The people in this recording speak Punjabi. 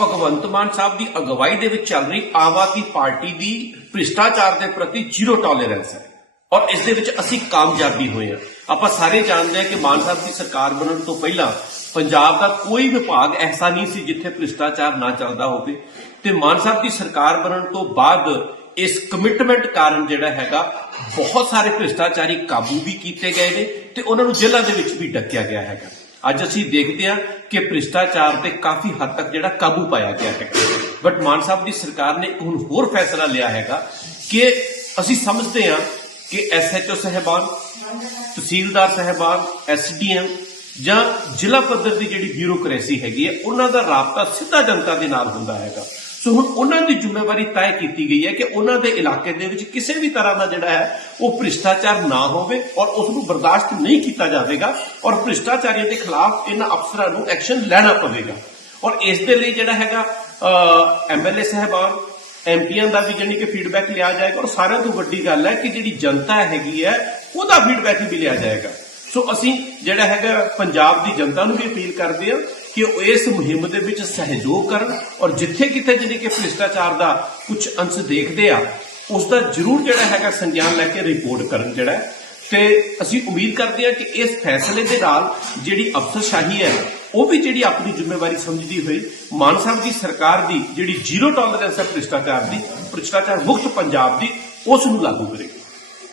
ਭਗਵੰਤ ਮਾਨ ਸਾਹਿਬ ਦੀ ਅਗਵਾਈ ਦੇ ਵਿੱਚ ਚੱਲ ਰਹੀ ਆਮ ਆਦਮੀ ਪਾਰਟੀ ਦੀ ਭ੍ਰਿਸ਼ਟਾਚਾਰ ਦੇ ਪ੍ਰਤੀ ਜ਼ੀਰੋ ਟੋਲਰੈਂਸ ਹੈ। ਔਰ ਇਸ ਦੇ ਵਿੱਚ ਅਸੀਂ ਕਾਮਯਾਬੀ ਹੋਏ ਹਾਂ। ਆਪਾਂ ਸਾਰੇ ਜਾਣਦੇ ਹਾਂ ਕਿ ਮਾਨ ਸਾਹਿਬ ਦੀ ਸਰਕਾਰ ਬਣਨ ਤੋਂ ਪਹਿਲਾਂ ਪੰਜਾਬ ਦਾ ਕੋਈ ਵਿਭਾਗ ਐਸਾ ਨਹੀਂ ਸੀ ਜਿੱਥੇ ਭ੍ਰਿਸ਼ਟਾਚਾਰ ਨਾ ਚੱਲਦਾ ਹੋਵੇ। ਤੇ ਮਾਨ ਸਾਹਿਬ ਦੀ ਸਰਕਾਰ ਬਣਨ ਤੋਂ ਬਾਅਦ ਇਸ ਕਮਿਟਮੈਂਟ ਕਾਰਨ ਜਿਹੜਾ ਹੈਗਾ, ਬਹੁਤ ਸਾਰੇ ਭ੍ਰਿਸ਼ਟਾਚਾਰੀ ਕਾਬੂ ਵੀ ਕੀਤੇ ਗਏ ਨੇ ਤੇ ਉਹਨਾਂ ਨੂੰ ਜੇਲ੍ਹਾਂ ਦੇ ਵਿੱਚ ਵੀ ਡੱਕਿਆ ਗਿਆ ਹੈਗਾ। ਅੱਜ ਅਸੀਂ ਦੇਖਦੇ ਹਾਂ ਕਿ ਭ੍ਰਿਸ਼ਟਾਚਾਰ ਤੇ ਕਾਫੀ ਹੱਦ ਤੱਕ ਜਿਹੜਾ ਕਾਬੂ ਪਾਇਆ ਗਿਆ ਹੈ। ਬਟ ਮਾਨ ਸਾਹਿਬ ਦੀ ਸਰਕਾਰ ਨੇ ਹੁਣ ਹੋਰ ਫੈਸਲਾ ਲਿਆ ਹੈਗਾ ਕਿ ਅਸੀਂ ਸਮਝਦੇ ਹਾਂ ਕਿ ਐਸਐਚਓ ਸਹਿਬਾਨ, ਤਹਿਸੀਲਦਾਰ ਸਹਿਬਾਨ ਐਸਡੀਐਮ ਜਾਂ ਜ਼ਿਲ੍ਹਾ ਪੱਧਰ ਦੀ ਜਿਹੜੀ ਬਿਊਰੋਕ੍ਰੇਸੀ ਹੈਗੀ ਹੈ, ਉਹਨਾਂ ਦਾ ਰਾਬਤਾ ਸਿੱਧਾ ਜਨਤਾ ਦੇ ਨਾਲ ਹੁੰਦਾ ਹੈਗਾ। ਸੋ ਹੁਣ ਉਹਨਾਂ ਦੀ ਜ਼ਿੰਮੇਵਾਰੀ ਤੈਅ ਕੀਤੀ ਗਈ ਹੈ ਕਿ ਉਹਨਾਂ ਦੇ ਇਲਾਕੇ ਦੇ ਵਿੱਚ ਕਿਸੇ ਵੀ ਤਰ੍ਹਾਂ ਦਾ ਜਿਹੜਾ ਹੈ, ਉਹ ਭ੍ਰਿਸ਼ਟਾਚਾਰ ਨਾ ਹੋਵੇ ਔਰ ਉਸ ਨੂੰ ਬਰਦਾਸ਼ਤ ਨਹੀਂ ਕੀਤਾ ਜਾਵੇਗਾ ਔਰ ਭ੍ਰਿਸ਼ਟਾਚਾਰੀਆਂ ਦੇ ਖਿਲਾਫ ਇਹਨਾਂ ਅਫਸਰਾਂ ਨੂੰ ਐਕਸ਼ਨ ਲੈਣਾ ਪਵੇਗਾ। ਔਰ ਇਸ ਦੇ ਲਈ ਜਿਹੜਾ ਹੈਗਾ ਐਮਐਲਏ ਸਹਿਬਾਨ ਐਮਪੀਆਂ ਦਾ ਵੀ ਜਾਨੀ ਕਿ ਫੀਡਬੈਕ ਲਿਆ ਜਾਏਗਾ ਔਰ ਸਾਰਿਆਂ ਤੋਂ ਵੱਡੀ ਗੱਲ ਹੈ ਕਿ ਜਿਹੜੀ ਜਨਤਾ ਹੈਗੀ ਹੈ, ਉਹਦਾ ਫੀਡਬੈਕ ਵੀ ਲਿਆ ਜਾਏਗਾ। ਸੋ ਅਸੀਂ ਜਿਹੜਾ ਹੈਗਾ ਪੰਜਾਬ ਦੀ ਜਨਤਾ ਨੂੰ ਵੀ ਅਪੀਲ ਕਰਦੇ ਹਾਂ ਕਿ ਉਹ ਇਸ ਮੁਹਿੰਮ ਦੇ ਵਿੱਚ ਸਹਿਯੋਗ ਕਰਨ ਔਰ ਜਿੱਥੇ ਕਿਤੇ ਜਿਹੜੀ ਕਿ ਭ੍ਰਿਸ਼ਟਾਚਾਰ ਦਾ ਕੁਝ ਅੰਸ਼ ਦੇਖਦੇ ਆ, ਉਸ ਦਾ ਜ਼ਰੂਰ ਜਿਹੜਾ ਹੈਗਾ ਸੰਗਿਆਨ ਲੈ ਕੇ ਰਿਪੋਰਟ ਕਰਨ ਜਿਹੜਾ ਹੈ। ਤੇ ਅਸੀਂ ਉਮੀਦ ਕਰਦੇ ਹਾਂ ਕਿ ਇਸ ਫੈਸਲੇ ਦੇ ਨਾਲ ਜਿਹੜੀ ਅਫਸਰਸ਼ਾਹੀ ਹੈ, ਉਹ ਵੀ ਜਿਹੜੀ ਆਪਣੀ ਜ਼ਿੰਮੇਵਾਰੀ ਸਮਝਦੀ ਹੋਈ ਮਾਨ ਸਾਹਿਬ ਦੀ ਸਰਕਾਰ ਦੀ ਜਿਹੜੀ ਜ਼ੀਰੋ ਟੋਲਰੈਂਸ ਹੈ ਭ੍ਰਿਸ਼ਟਾਚਾਰ ਦੀ, ਭ੍ਰਿਸ਼ਟਾਚਾਰ ਮੁਕਤ ਪੰਜਾਬ ਦੀ, ਉਸ ਨੂੰ ਲਾਗੂ ਕਰੇਗੀ